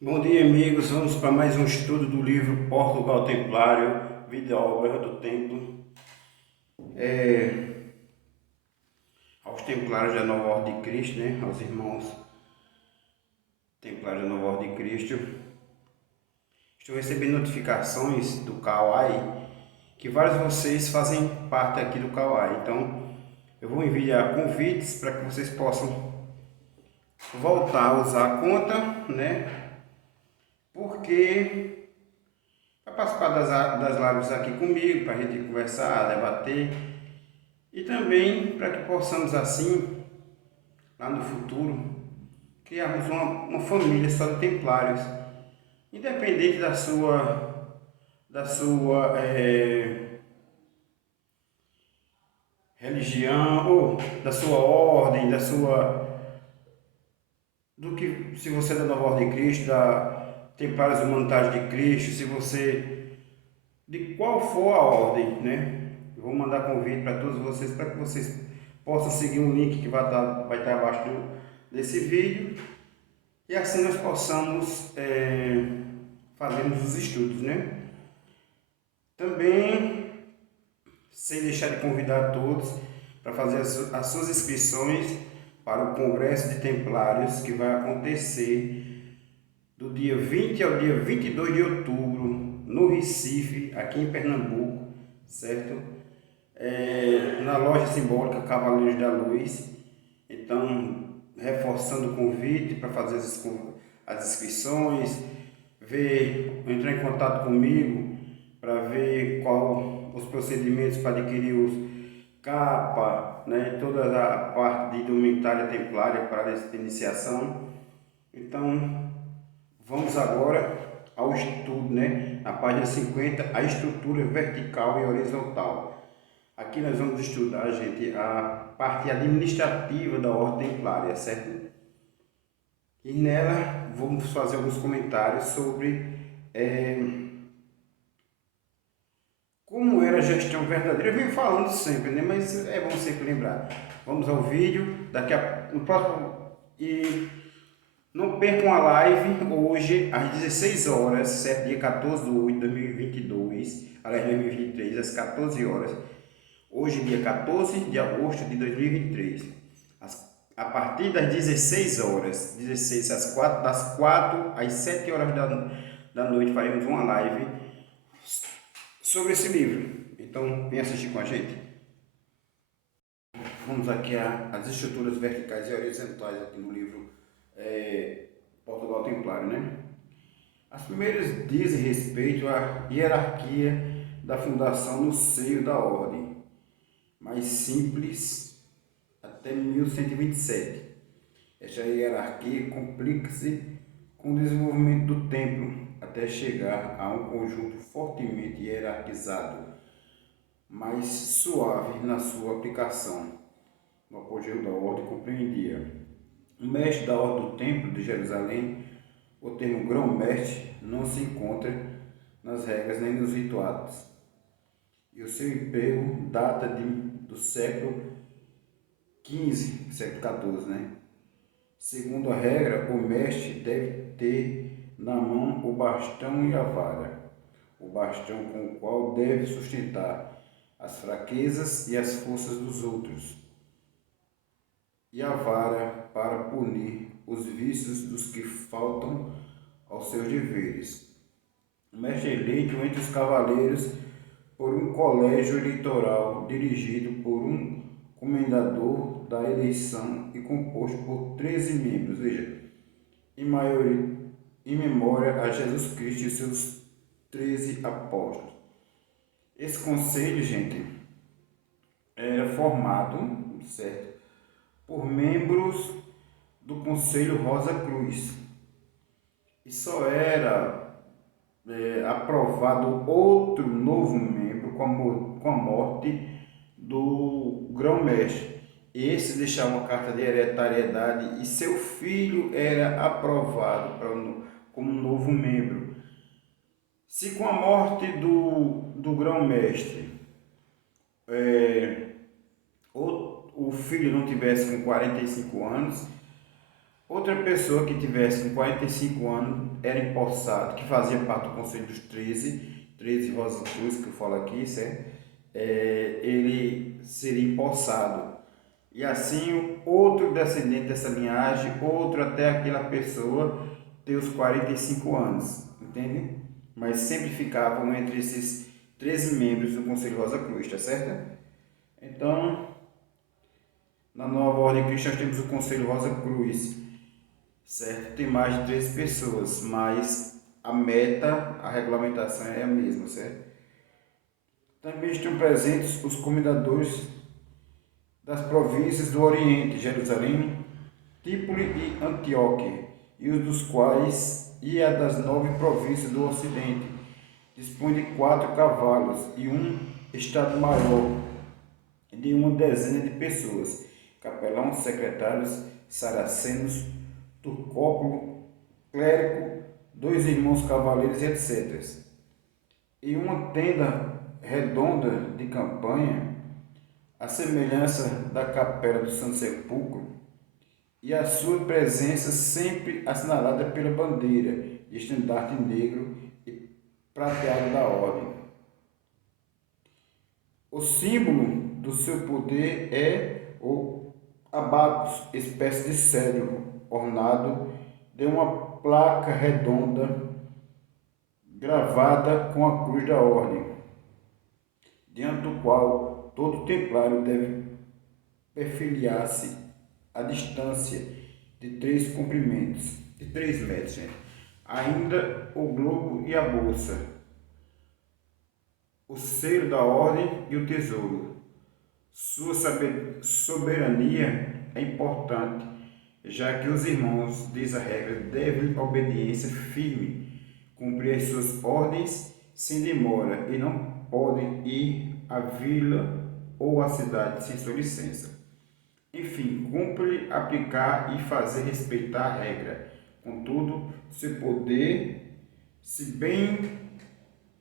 Bom dia, amigos. Vamos para mais um estudo do livro Portugal Templário, Vida e Obra do Templo. Aos Templários da Nova Ordem de Cristo, né? Aos irmãos Templários da Nova Ordem de Cristo. Estou recebendo notificações do Kawai que vários de vocês fazem parte aqui do Kawai. Então, eu vou enviar convites para que vocês possam voltar a usar a conta, né? Porque para participar das lives aqui comigo, para a gente conversar, debater e também para que possamos assim, lá no futuro, criarmos uma família só de templários, independente da sua religião ou da sua ordem, do que se você é da Nova Ordem de Cristo, da Templários Humanitários de Cristo, se você de qual for a ordem, né? Eu vou mandar convite para todos vocês para que vocês possam seguir um link que vai estar abaixo desse vídeo e assim nós possamos fazermos os estudos, né? Também, sem deixar de convidar todos para fazer as suas inscrições para o Congresso de Templários que vai acontecer do dia 20 ao dia 22 de outubro no Recife, aqui em Pernambuco, certo? Na loja simbólica Cavaleiros da Luz. Então, reforçando o convite para fazer as inscrições, entrar em contato comigo para ver qual os procedimentos para adquirir os capa, né, toda a parte de indumentária templária para essa iniciação. Então, vamos agora ao estudo, né, na página 50, a estrutura vertical e horizontal. Aqui nós vamos estudar, gente, a parte administrativa da Ordem Templária, certo? E nela vamos fazer alguns comentários sobre como era a gestão verdadeira. Eu venho falando sempre, né? Mas é bom sempre lembrar. Vamos ao vídeo, no próximo. E não percam a live hoje às 16 horas, certo? Dia 14 de 8 de 2022, aliás, 2023, às 14 horas. Hoje, dia 14 de agosto de 2023, a partir das 16 horas, 16 das 4 às 7 horas da noite, faremos uma live sobre esse livro. Então, vem assistir com a gente. Vamos aqui às estruturas verticais e horizontais aqui no livro Portugal Templário, né? As primeiras dizem respeito à hierarquia da fundação no seio da ordem, mais simples até 1127. Esta hierarquia complica-se com o desenvolvimento do templo até chegar a um conjunto fortemente hierarquizado, mais suave na sua aplicação. No apogeu da ordem compreendia o mestre da ordem do templo de Jerusalém. O termo grão-mestre não se encontra nas regras nem nos rituais, e o seu emprego data do século XV, século XIV, né? Segundo a regra, o mestre deve ter na mão o bastão e a vara, o bastão com o qual deve sustentar as fraquezas e as forças dos outros, e a vara para punir os vícios dos que faltam aos seus deveres. O mestre eleito entre os cavaleiros por um colégio eleitoral dirigido por um comendador da eleição e composto por 13 membros, veja, em memória a Jesus Cristo e seus 13 apóstolos. Esse conselho, gente, era formado, certo, por membros do Conselho Rosa Cruz, e só era aprovado outro novo membro com a morte do grão-mestre. Esse deixava uma carta de hereditariedade e seu filho era aprovado como novo membro. Se com a morte do grão-mestre o filho não tivesse com 45 anos, Outra pessoa que tivesse com 45 anos era empossado, que fazia parte do Conselho dos 13 Rosa Cruz, que eu falo aqui, certo? Ele seria empossado. E assim, outro descendente dessa linhagem, outro até aquela pessoa ter os 45 anos, entende? Mas sempre ficavam entre esses 13 membros do Conselho Rosa Cruz, tá certo? Então, na nova ordem cristã, nós temos o Conselho Rosa Cruz, certo? Tem mais de 13 pessoas, mas a meta, a regulamentação é a mesma, certo? Também estão presentes os comendadores das províncias do Oriente, Jerusalém, Trípoli e Antioquia, e os dos quais e a das 9 províncias do Ocidente. Dispõe de 4 cavalos e um estado-maior de uma dezena de pessoas, capelãos, secretários, saracenos, turcópolo, clérigo, 2 irmãos cavaleiros, etc. E uma tenda redonda de campanha, à semelhança da capela do Santo Sepulcro, e a sua presença sempre assinalada pela bandeira de estandarte negro e prateado da ordem. O símbolo do seu poder é o abacus, espécie de cedro ornado de uma placa redonda gravada com a cruz da ordem, diante do qual todo templário deve perfiliar-se a distância de 3 comprimentos, de 3 metros. Né? Ainda o globo e a bolsa, o selo da ordem e o tesouro. Sua soberania é importante, já que os irmãos, diz a regra, devem obediência firme, cumprir as suas ordens sem demora e não podem ir à vila ou à cidade sem sua licença. Enfim, cumpre aplicar e fazer respeitar a regra. Contudo, seu poder, se bem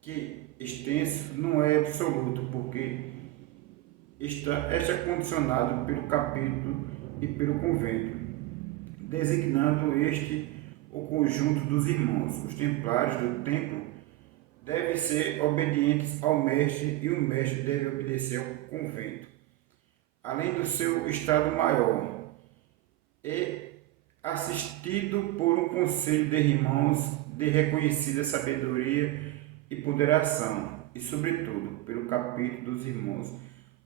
que extenso, não é absoluto, porque é condicionado pelo capítulo e pelo convento, designando este o conjunto dos irmãos. Os templários do templo devem ser obedientes ao mestre e o mestre deve obedecer ao convento, além do seu estado maior, e assistido por um conselho de irmãos de reconhecida sabedoria e ponderação, e sobretudo pelo capítulo dos irmãos,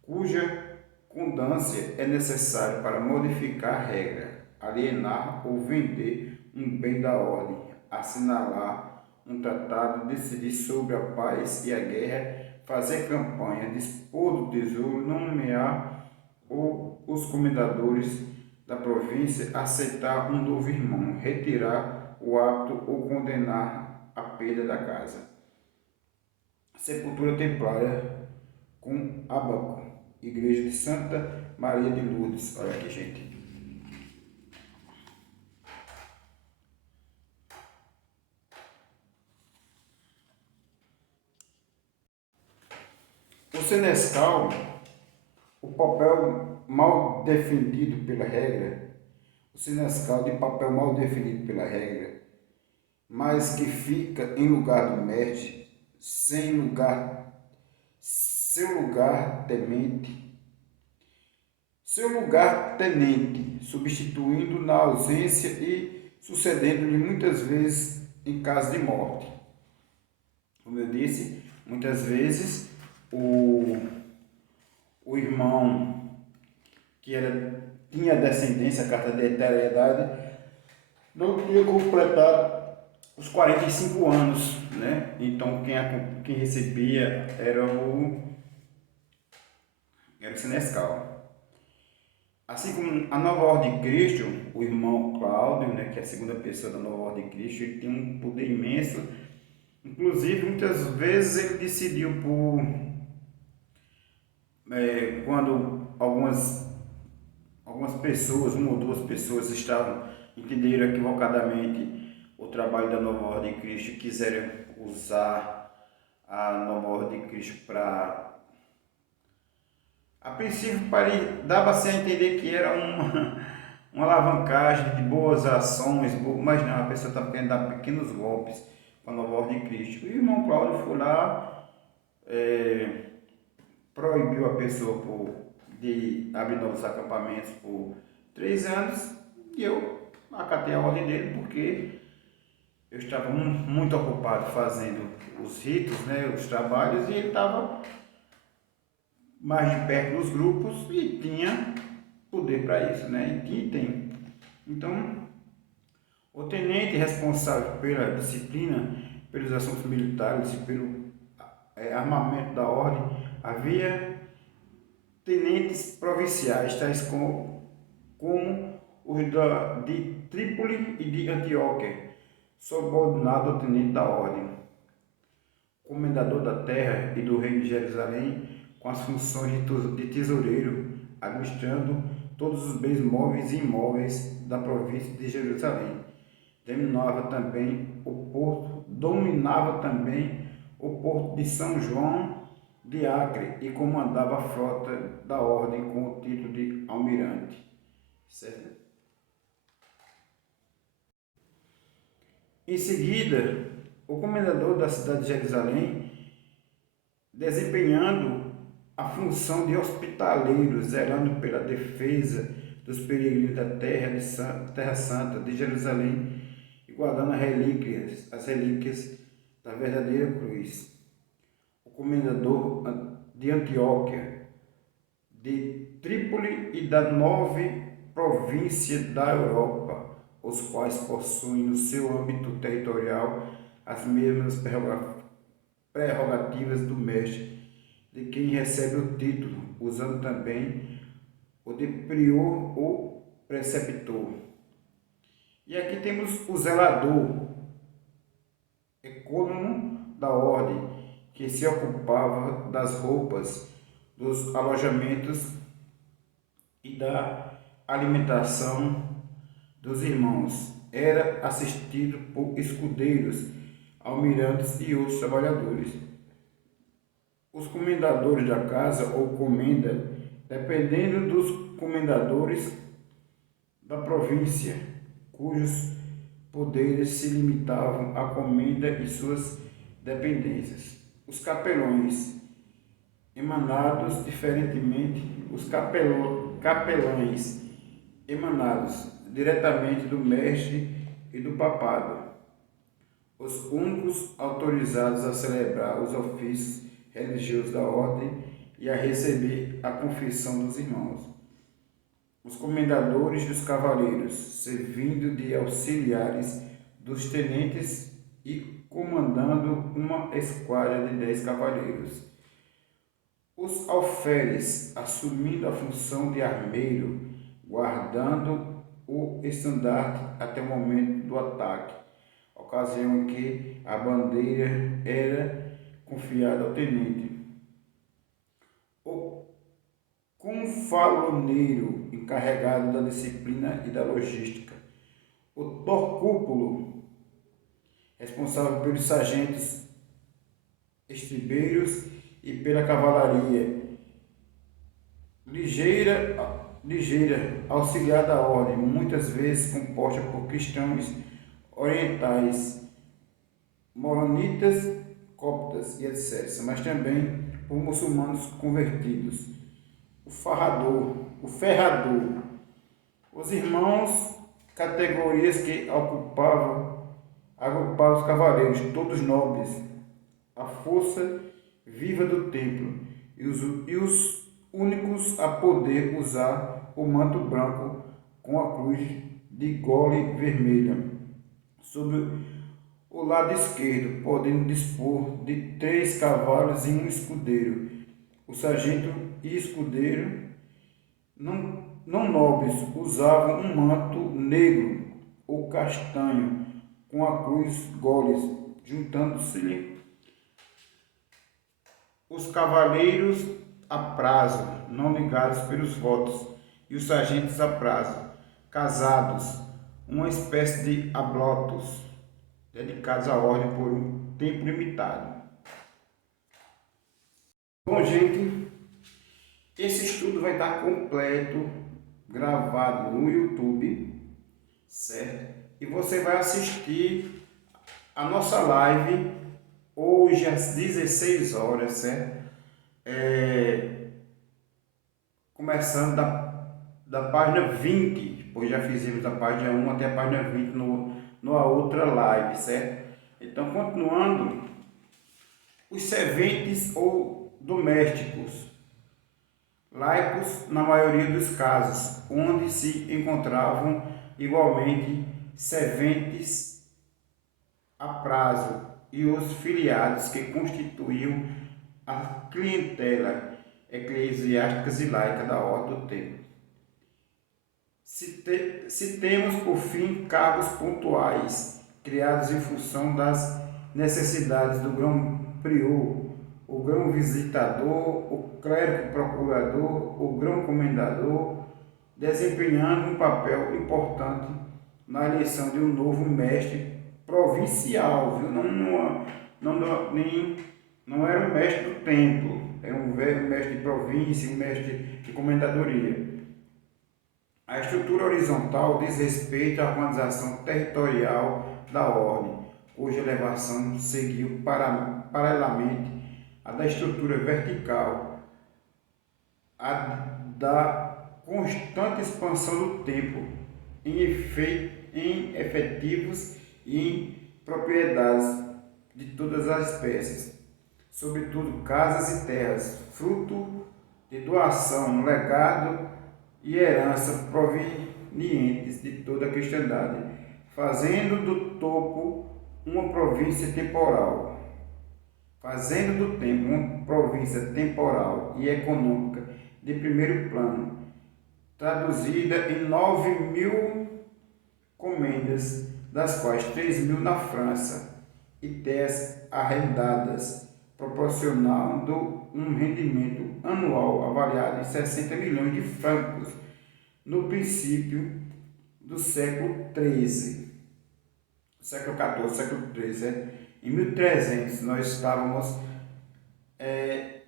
cuja condância é necessária para modificar a regra, alienar ou vender um bem da ordem, assinalar um tratado, decidir sobre a paz e a guerra, fazer campanha, dispor do tesouro, nomear os comendadores da província, aceitar um novo irmão, retirar o hábito ou condenar a perda da casa. Sepultura templária com Abaco, Igreja de Santa Maria de Lourdes. Olha aqui, gente. O senescal, o papel mal definido pela regra, o senescal de papel mal definido pela regra, mas que fica em lugar do mestre, seu lugar tenente, substituindo na ausência e sucedendo-lhe muitas vezes em caso de morte. Como eu disse, muitas vezes o irmão que tinha descendência, carta de hereditariedade, não tinha completado os 45 anos, né? Então quem recebia era o senescal. Assim como a nova ordem de Cristo, o irmão Cláudio, né, que é a segunda pessoa da nova ordem de Cristo, ele tem um poder imenso. Inclusive, muitas vezes ele decidiu quando algumas pessoas, uma ou duas pessoas entenderam equivocadamente o trabalho da nova ordem de Cristo e quiseram usar a nova ordem de Cristo para... A princípio, dava-se a entender que era uma alavancagem de boas ações, mas não, a pessoa está querendo dar pequenos golpes com a nova ordem de Cristo. E o irmão Cláudio foi lá, proibiu a pessoa de abrir novos acampamentos por 3 anos, e eu acatei a ordem dele porque eu estava muito ocupado fazendo os ritos, né, os trabalhos, e ele estava mais de perto dos grupos e tinha poder para isso, né? E tem. Então, o tenente responsável pela disciplina, pelos assuntos militares e pelo armamento da ordem, havia tenentes provinciais, tais como os de Trípoli e de Antioquia, subordinado ao tenente da ordem, comendador da terra e do reino de Jerusalém, com as funções de tesoureiro, administrando todos os bens móveis e imóveis da província de Jerusalém. Dominava também o porto de São João de Acre e comandava a frota da ordem com o título de almirante. Certo? Em seguida, o comendador da cidade de Jerusalém, desempenhando a função de hospitaleiro, zelando pela defesa dos peregrinos da terra santa de Jerusalém e guardando as relíquias da verdadeira cruz. O comendador de Antioquia, de Trípoli e da 9 províncias da Europa, os quais possuem no seu âmbito territorial as mesmas prerrogativas do mestre, de quem recebe o título, usando também o de prior ou preceptor. E aqui temos o zelador, ecônomo da ordem, que se ocupava das roupas, dos alojamentos e da alimentação dos irmãos. Era assistido por escudeiros, almirantes e outros trabalhadores. Os comendadores da casa ou comenda, dependendo dos comendadores da província, cujos poderes se limitavam à comenda e suas dependências. Os capelões, emanados diferentemente, os capelães, emanados diretamente do mestre e do papado, os únicos autorizados a celebrar os ofícios religiosos da ordem e a receber a confissão dos irmãos. Os comendadores dos cavaleiros, servindo de auxiliares dos tenentes e comandando uma esquadra de 10 cavaleiros. Os alferes, assumindo a função de armeiro, guardando o estandarte até o momento do ataque, ocasião em que a bandeira era confiada ao tenente. O confaloneiro, encarregado da disciplina e da logística. O torcúpulo, responsável pelos sargentos estribeiros e pela cavalaria. Ligeira, auxiliar da ordem, muitas vezes composta por cristãos orientais, moronitas, coptas e etc., mas também por muçulmanos convertidos. O ferrador, os irmãos, categorias que agrupavam os cavaleiros, todos nobres, a força viva do templo, e os únicos a poder usar o manto branco com a cruz de gole vermelha sobre o lado esquerdo, podendo dispor de 3 cavalos e um escudeiro. O sargento e escudeiro, não nobres, usavam um manto negro ou castanho com a cruz goles, juntando-se os cavaleiros a prazo, não ligados pelos votos, e os sargentos a prazo, casados, uma espécie de ablotos, dedicados à ordem por um tempo limitado. Bom, gente, esse estudo vai estar completo gravado no YouTube, certo? E você vai assistir a nossa live hoje às 16 horas, certo? Começando da página 20, pois já fizemos da página 1 até a página 20 numa outra live, certo? Então, continuando, os serventes ou domésticos, laicos na maioria dos casos, onde se encontravam igualmente serventes a prazo e os filiados que constituíam a clientela eclesiástica e laica da ordem do tempo. Se temos, por fim, cargos pontuais, criados em função das necessidades do grão-prior, o grão-visitador, o clérigo-procurador, o grão-comendador, desempenhando um papel importante na eleição de um novo mestre provincial, viu? Não era um mestre do templo, era um mestre de província, um mestre de comendadoria. A estrutura horizontal diz respeito à organização territorial da ordem, cuja elevação seguiu paralelamente à da estrutura vertical, a da constante expansão do tempo em efetivos e em propriedades de todas as espécies, sobretudo casas e terras, fruto de doação, legado e herança provenientes de toda a cristandade, fazendo do topo uma província temporal, fazendo do tempo uma província temporal e econômica de primeiro plano, traduzida em 9.000 comendas, das quais 3.000 na França, e terras arrendadas, proporcionando um rendimento anual avaliado em 60 milhões de francos no princípio do século XIII, século XIV, século XIII. Em 1300 nós estávamos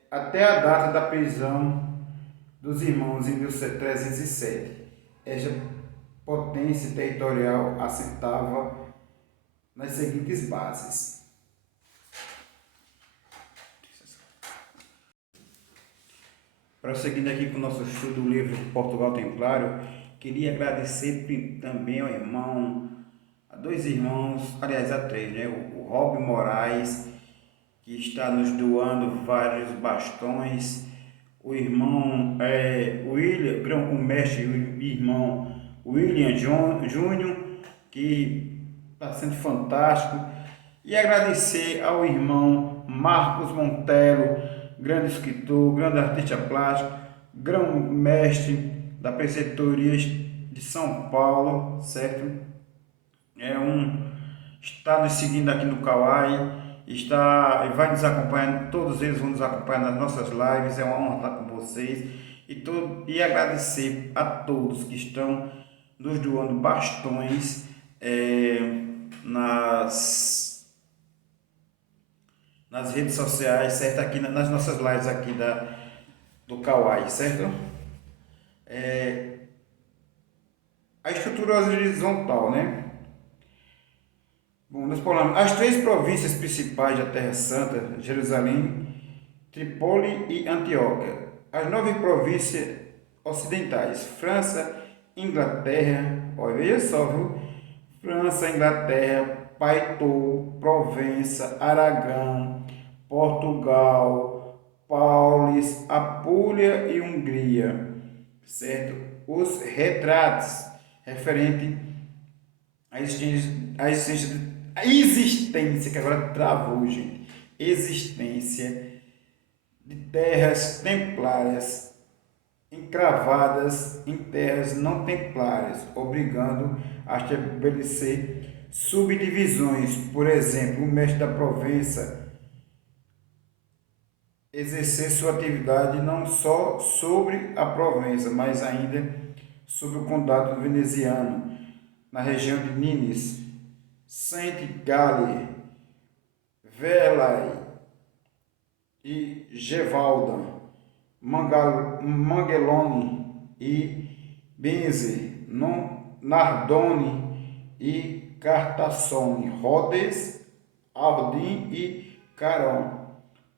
até a data da prisão dos irmãos em 1307. Esta potência territorial assentava nas seguintes bases. Prosseguindo aqui com o nosso estudo do livro Portugal Templário, queria agradecer também ao irmão, a dois irmãos, aliás a três, né? O Rob Moraes, que está nos doando vários bastões, o irmão William, o mestre, o irmão William Júnior, que está sendo fantástico, e agradecer ao irmão Marcos Montelo, grande escritor, grande artista plástico, grão-mestre da Prefeitura de São Paulo, certo? Está nos seguindo aqui no Kawai, vai nos acompanhando, todos eles vão nos acompanhar nas nossas lives, é uma honra estar com vocês e agradecer a todos que estão nos doando bastões nas redes sociais, certo? Aqui nas nossas lives aqui do Kawai, certo? A estrutura horizontal, né? Bom, nós falamos as três províncias principais da Terra Santa, Jerusalém, Trípoli e Antioquia. As 9 províncias ocidentais, França, Inglaterra, olha, veja só, viu? França, Inglaterra, Paitou, Provença, Aragão, Portugal, Paulis, Apulia e Hungria, certo? Os retratos referentes à existência, que agora travou, gente, existência de terras templárias encravadas em terras não templárias, obrigando a estabelecer subdivisões. Por exemplo, o mestre da Provença exercer sua atividade não só sobre a Provença, mas ainda sobre o condado veneziano, na região de Nimes, Saint-Galles, Velay e Gevalda, Mangelone e Benze, Nardone e Cartassone, Rhodes, Ardim e Caron,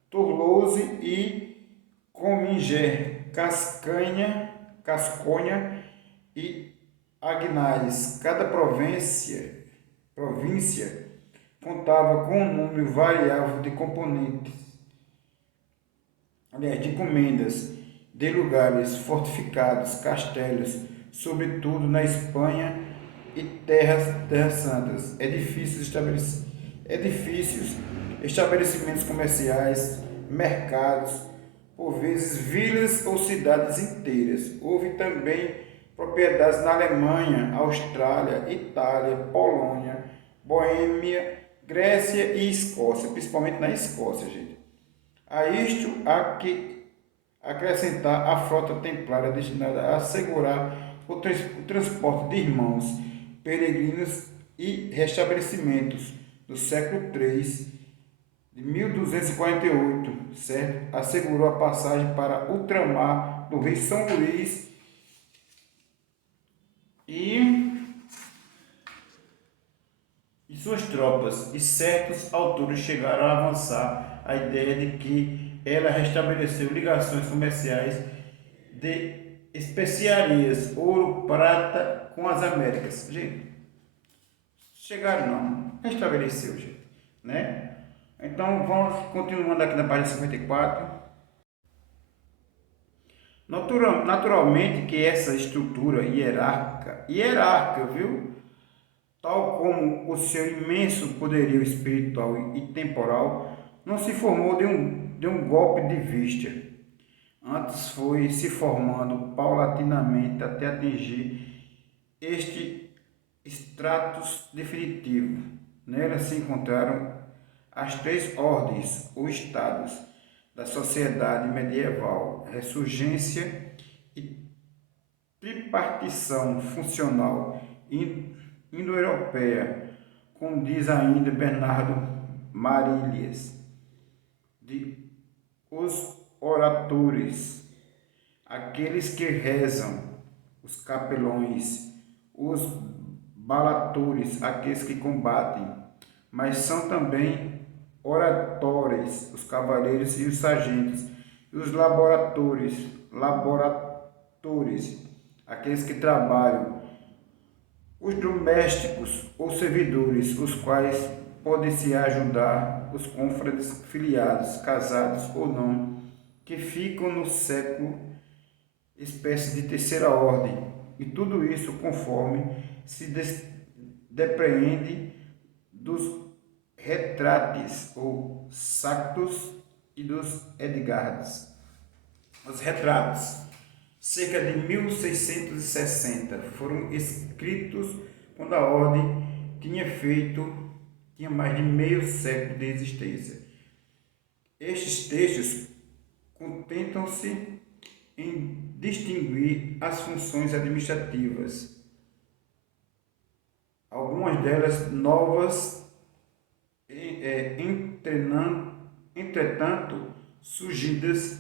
Toulouse e Comminges, Casconha e Agnaes. Cada província contava com um número variável de componentes, aliás, de encomendas, de lugares fortificados, castelos, sobretudo na Espanha, e terras santas, edifícios, estabelecimentos comerciais, mercados, por vezes vilas ou cidades inteiras. Houve também propriedades na Alemanha, Austrália, Itália, Polônia, Boêmia, Grécia e Escócia, principalmente na Escócia, gente. A isto há que acrescentar a frota templária destinada a assegurar o transporte de irmãos, peregrinos e restabelecimentos do século III de 1248, certo? Assegurou a passagem para ultramar do rei São Luís e suas tropas, e certos autores chegaram a avançar a ideia de que ela restabeleceu ligações comerciais de especiarias, ouro, prata com as Américas. Gente, chegaram não, restabeleceu, gente, né? Então vamos continuando aqui na página 54. Naturalmente que essa estrutura hierárquica, viu? Tal como o seu imenso poderio espiritual e temporal, não se formou de um golpe de vista. Antes foi se formando paulatinamente até atingir este stratus definitivo. Nela se encontraram as três ordens ou estados da sociedade medieval: ressurgência e tripartição funcional indo-europeia, como diz ainda Bernardo Marílias, de os oratores, aqueles que rezam, os capelões, os balatores, aqueles que combatem, mas são também oratores, os cavaleiros e os sargentos, e os laboratores, aqueles que trabalham, os domésticos ou servidores, os quais podem se ajudar, os confrades filiados, casados ou não, que ficam no século, espécie de terceira ordem, e tudo isso conforme se depreende dos retrates ou sactos e dos edgardes. Os retratos, cerca de 1660, foram escritos quando a ordem tinha mais de meio século de existência. Estes textos contentam-se em distinguir as funções administrativas, algumas delas novas, entretanto surgidas,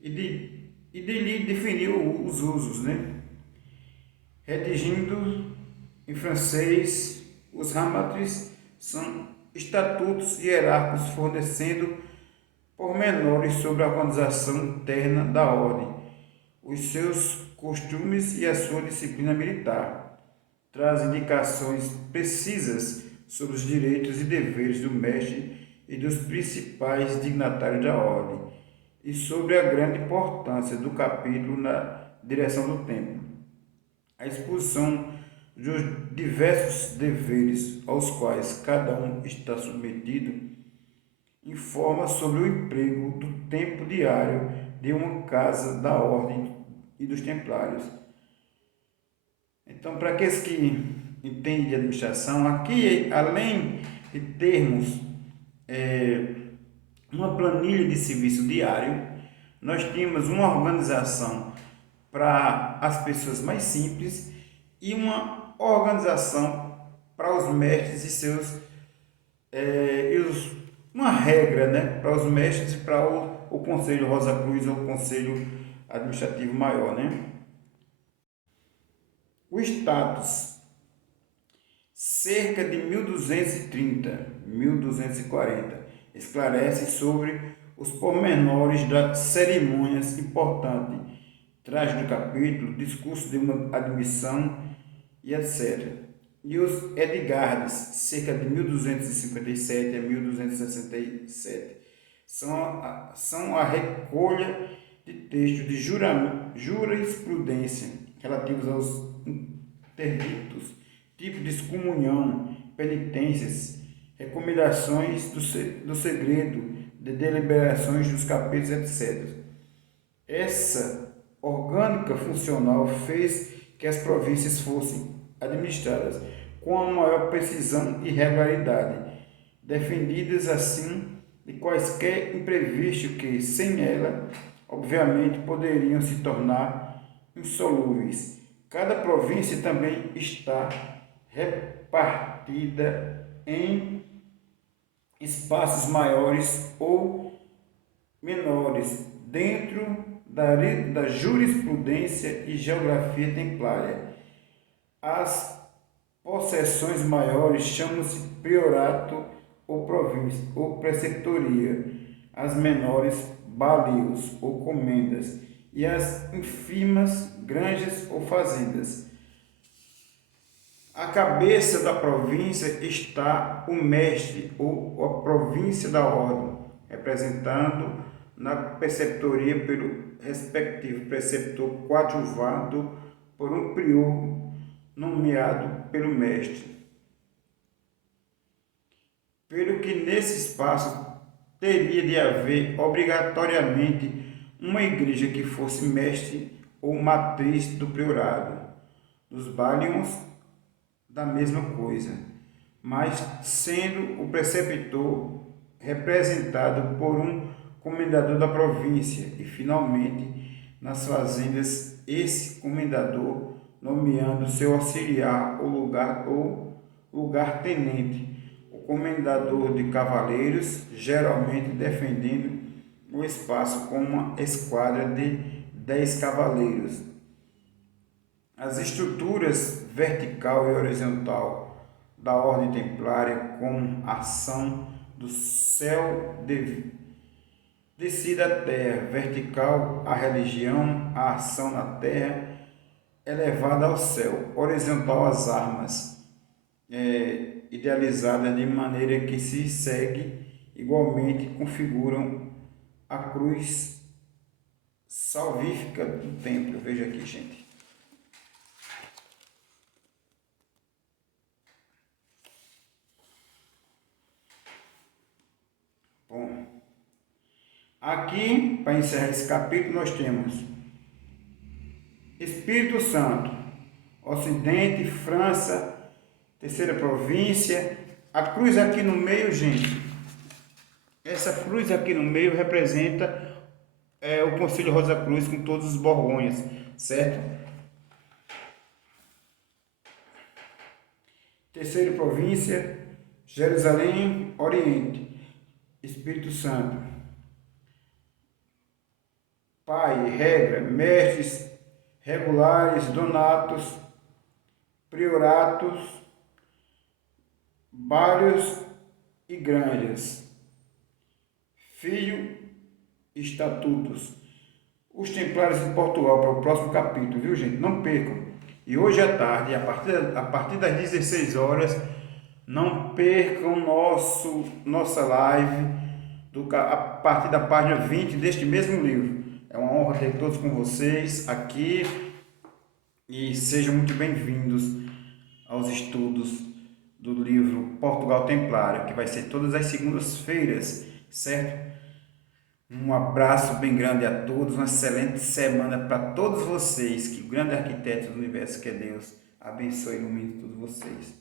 e de lhe definir os usos, né? Redigindo em francês, os ramatres são estatutos hierárquicos fornecendo pormenores sobre a organização interna da ordem, os seus costumes e a sua disciplina militar. Traz indicações precisas sobre os direitos e deveres do mestre e dos principais dignatários da ordem, e sobre a grande importância do capítulo na direção do templo. A exposição dos diversos deveres aos quais cada um está submetido informa sobre o emprego do tempo diário de uma casa da ordem e dos templários. Então, para aqueles que entendem de administração, aqui, além de termos uma planilha de serviço diário, nós tínhamos uma organização para as pessoas mais simples e uma organização para os mestres e seus uma regra, né, para os mestres e para o Conselho Rosa Cruz ou o Conselho Administrativo Maior, né? O status, cerca de 1230-1240, esclarece sobre os pormenores das cerimônias importantes, traz do capítulo, discurso de uma admissão e etc. E os Edgardes, cerca de 1257 a 1267, são a recolha de textos de jurisprudência relativos aos interditos, tipo de excomunhão, penitências, recomendações do segredo, de deliberações dos capítulos, etc. Essa orgânica funcional fez que as províncias fossem administradas com a maior precisão e regularidade, defendidas assim de quaisquer imprevistos que, sem ela, obviamente poderiam se tornar insolúveis. Cada província também está repartida em espaços maiores ou menores dentro da jurisprudência e geografia templária. As possessões maiores chamam-se priorato ou província ou preceptoria, as menores balios ou comendas, e as ínfimas granjas ou fazendas. A cabeça da província está o mestre ou a província da ordem, representando na preceptoria pelo respectivo preceptor coadjuvado por um prior nomeado pelo mestre. Pelo que nesse espaço teria de haver obrigatoriamente uma igreja que fosse mestre ou matriz do priorado. Dos balions, da mesma coisa, mas sendo o preceptor representado por um comendador da província e, finalmente, nas fazendas, esse comendador nomeando seu auxiliar ou lugar-tenente, o comendador de cavaleiros, geralmente defendendo o espaço com uma esquadra de 10 cavaleiros. As estruturas vertical e horizontal da ordem templária, com ação do céu descida à terra, vertical a religião, a ação na terra, elevada ao céu, horizontal as armas, idealizadas de maneira que se segue, igualmente configuram a cruz salvífica do templo. Veja aqui, gente. Bom, aqui, para encerrar esse capítulo, nós temos Espírito Santo, Ocidente, França, terceira província. A cruz aqui no meio, gente, essa cruz aqui no meio representa o Concílio Rosa Cruz com todos os Borgonhas, certo? Terceira província, Jerusalém, Oriente, Espírito Santo. Pai, regra, mestres, regulares, donatos, prioratos, bários e granjas. Filho, estatutos. Os Templários de Portugal, para o próximo capítulo, viu, gente? Não percam. E hoje à tarde, a partir das 16 horas, não percam nossa live a partir da página 20 deste mesmo livro. É uma honra ter todos com vocês aqui e sejam muito bem-vindos aos estudos do livro Portugal Templário, que vai ser todas as segundas-feiras, certo? Um abraço bem grande a todos, uma excelente semana para todos vocês, que o grande arquiteto do universo, que é Deus, abençoe e ilumine todos vocês.